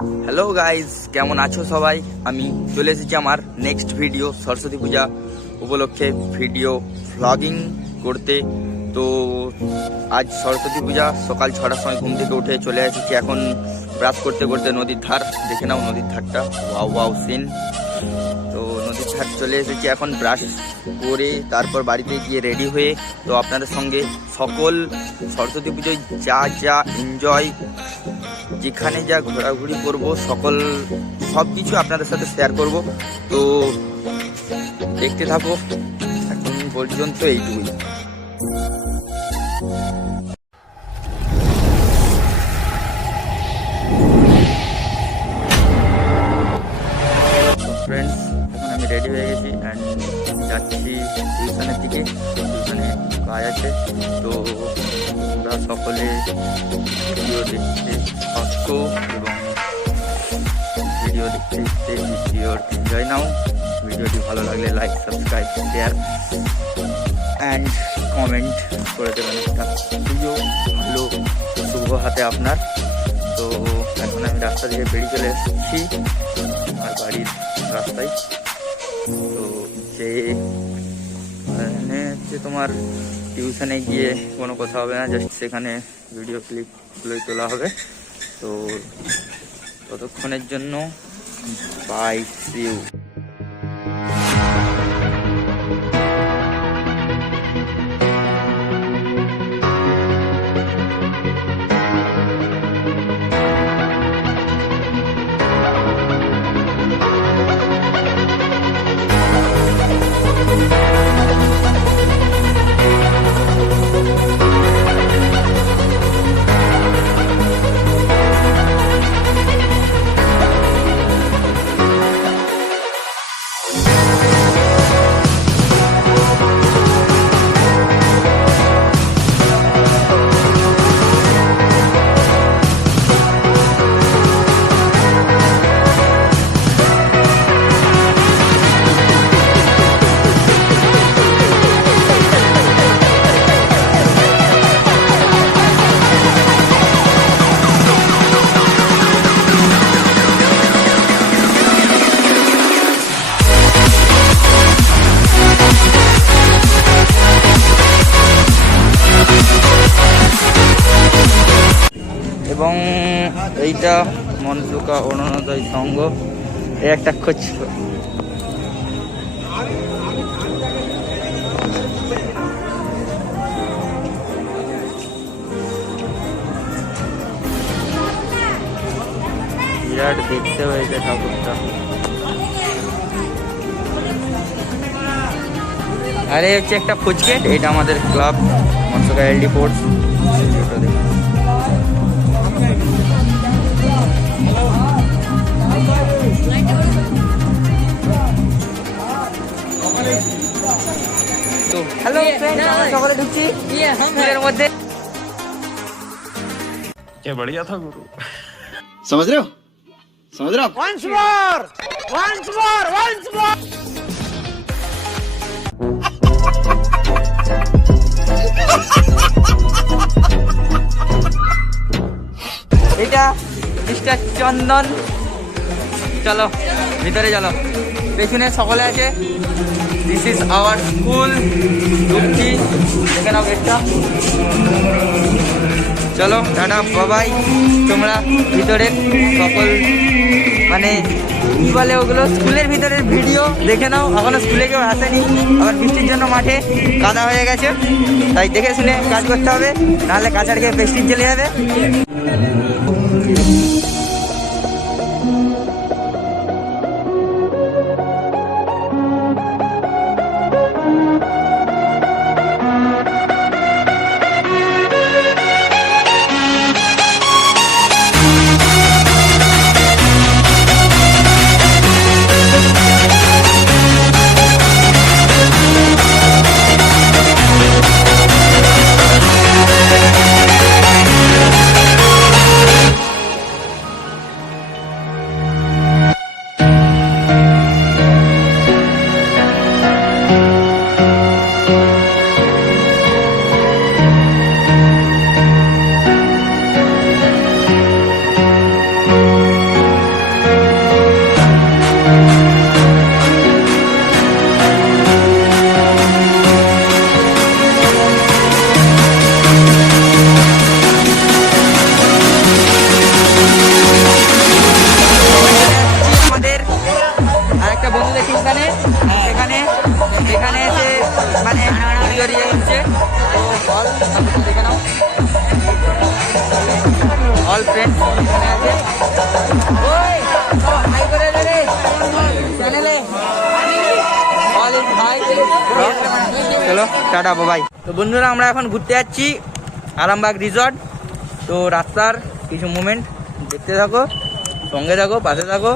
Hello guys, কেমন আছো সবাই? আমি চলে এসেছি আমার নেক্সট ভিডিও সরস্বতী পূজা উপলক্ষে ভিডিও ভ্লগিং করতে। তো আজ সরস্বতী পূজা, সকাল 6টার সময় ঘুম থেকে উঠে চলে এসেছি এখন ব্রাশ করতে করতে নদীর ধার। দেখে নাও নদীর ধারটা, ওয়াও ওয়াও সিন। তো নদীর ধার চলে এসেছি এখন ব্রাশ করে, তারপর বাড়িতে গিয়ে রেডি হয়ে তো আপনাদের সঙ্গে সকল সরস্বতী পুজোয় যা যা এনজয়, যেখানে যা ঘোরাঘুরি করব, সব কিছু আপনাদের সাথে শেয়ার করব। তো দেখতে থাকো, এখন পর্যন্ত এইটুকুই। ফ্রেন্ডস, এখন আমি রেডি হয়ে গেছি অ্যান্ড যাচ্ছি টিউশনের দিকে। টিউশনে কাজ আছে, তো আমরা সকলে ভিডিও দেখতে থাকো এবং ভিডিও দেখতে দেখতে ভিডিওর এনজয় নাও। ভিডিওটি ভালো লাগলে like, subscribe, share and comment করে দেবেন। একটা ভিডিও ভালো শুভ হাতে আপনার। তো এখন আমি রাস্তা দিয়ে বেরিয়ে চলে এসেছি আমার বাড়ির রাস্তায়। তো হচ্ছে তোমার টিউশনে গিয়ে কোনো কথা হবে না, জাস্ট সেখানে ভিডিও ক্লিপগুলোই তোলা হবে। তো ততক্ষণের জন্য বাই, সি ইউ। এবং এইটা মনসুকা অরুণোদয় সংঘ, এই একটা খোঁজ। বিরাট দেখতে হয়েছে ঠাকুরটা। আরে হচ্ছে একটা ফুচকেট, এটা আমাদের ক্লাব মনসুকা এলডি স্পোর্টস। हेलो फ्रेंड्स, সকলে ঢুকছি এর মধ্যে। क्या बढ़िया था गुरु। समझ रहे हो Once more! এটা মিস্টার চন্দন। চলো ভিতরে, চলো। পেছনে সকলে আছে। This is our school. ঢুকছি, দেখে নাও গেটটা। চলো টাটা, বাবাই। তোমরা ভিতরের সকল মানে কি বলে ওগুলো, স্কুলের ভিতরের ভিডিও দেখে নাও। এখনো স্কুলে কেউ আসেনি, আবার বৃষ্টির জন্য মাঠে কাদা হয়ে গেছে, তাই দেখে শুনে কাজ করতে হবে, নাহলে কাছাড় গিয়ে বৃষ্টির চলে যাবে। চলো টাটা বাই। তো বন্ধুরা আমরা এখন ঘুরতে যাচ্ছি আরামবাগ রিসর্ট। তো রাস্তার কিছু মোমেন্ট দেখতে থাকো, সঙ্গে থাকো, পাশে থাকো।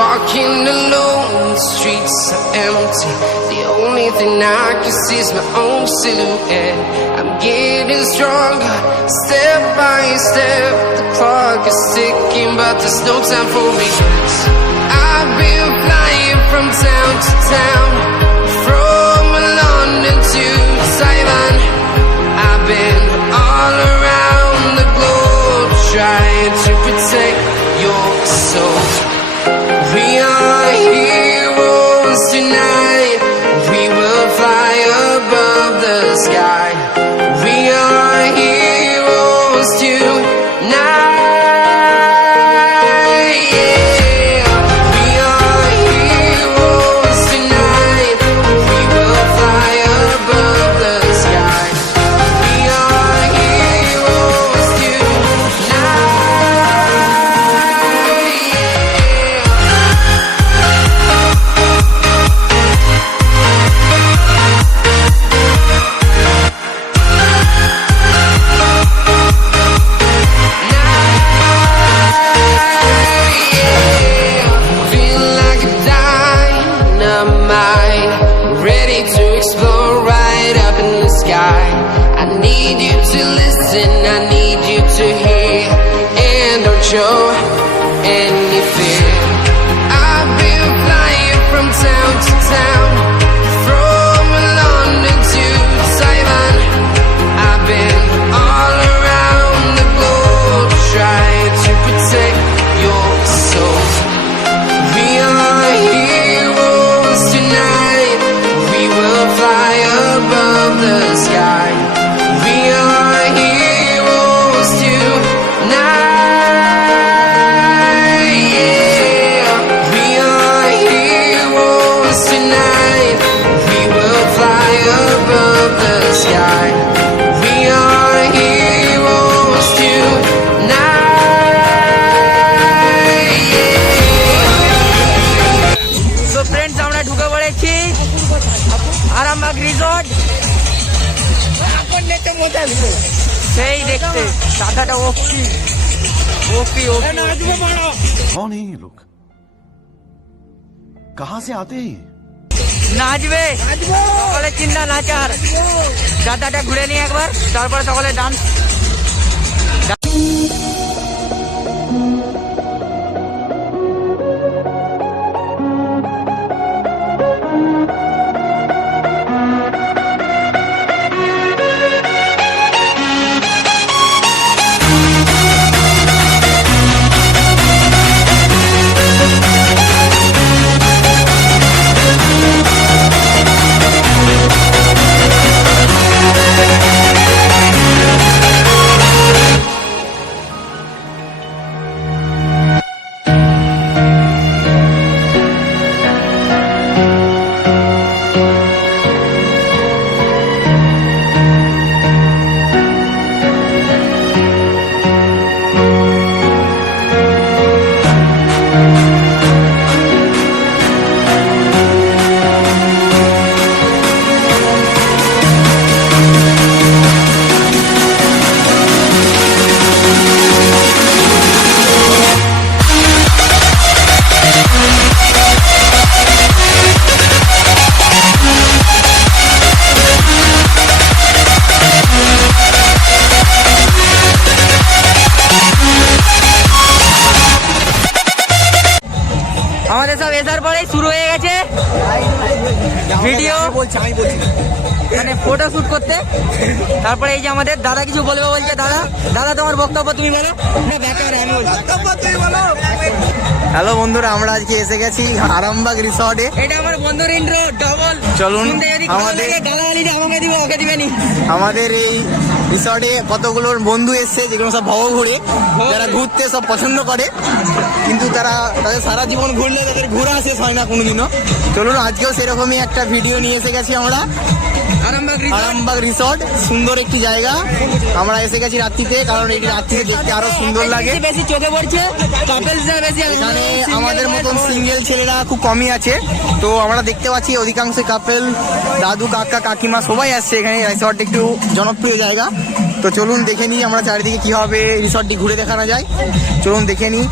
Walking alone, the streets are empty. The only thing I can see is my own silhouette. I'm getting stronger, step by step. The clock is ticking, but there's no time for regrets. I've been flying from town to town, from London to Taiwan. I've been all around the globe, trying to protect your soul. We are heroes tonight. We will fly above the sky. We are heroes tonight. Yeah. We are heroes tonight. We will fly above the sky. We are heroes tonight. Feel like a dynamite, ready to explode right up in the sky. I need you to listen, I need you to hear, and don't show any fear. I've been flying from town to town, from London to Taiwan. I've been all around the globe, trying to protect your soul. We are heroes tonight. We will fly above the sky. We are heroes tonight. Yeah. We are heroes tonight. We will fly above the sky. We are heroes tonight. Yeah. তো ফ্রেন্ডস আমরা ঢুকে পড়েছি আরামবাগ রিসর্ট। সেই দেখতে টাকাটা ওপি ওপি ওপি। कौन है ये लोग? कहाँ से आते हैं ये? নাচবে সকলে চিন্তা নাচার দাদাটা ঘুরে নিয়ে একবার, তারপরে সকলে ডান্স। পরে শুরু হয়ে গেছে ভিডিও মানে ফটো শুট করতে। তারপরে এই যে আমাদের দাদা কিছু বলবে বলছে। দাদা তোমার বক্তব্য তুমি বলো। না ব্যাপারে আমি বলছি। হ্যালো বন্ধুরা, আমরা আজকে এসে গেছি আরামবাগ রিসর্টে। এটা আমার বন্ধুর ইন্ট্রো ডবল। চলুন আমাদের গালাগালি আমাকে দিব, ওকে দিবেনি। আমাদের এই রিসর্টে কতগুলো বন্ধু এসছে, যেগুলো সব ভব ঘুরে, যারা ঘুরতে সব পছন্দ করে, কিন্তু তাদের সারা জীবন ঘুরলে তাদের ঘোরা শেষ হয় না কোনোদিনও। চলুন আজকেও সেরকমই একটা ভিডিও নিয়ে এসে গেছি আমরা। আরামবাগ রিসর্ট সুন্দর একটি জায়গা। আমরা এসে গেছি রাত্রিতে, কারণ এই রাত্রিতে দেখতে আরো সুন্দর লাগে। বেশি চোখে পড়ছে বেশি। এখানে আমাদের মতন সিঙ্গেল ছেলেরা খুব কমই আছে। তো আমরা দেখতে পাচ্ছি অধিকাংশ কাপেল, দাদু কাকা কাকিমা সবাই আসছে এখানে। রিসর্ট একটু জনপ্রিয় জায়গা। তো চলুন দেখে নিই আমরা চারিদিকে কিভাবে রিসর্টটি ঘুরে দেখানো যায়। চলুন দেখে নিই।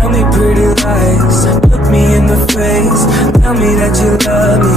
Tell me pretty lies, look me in the face. Tell me that you love me,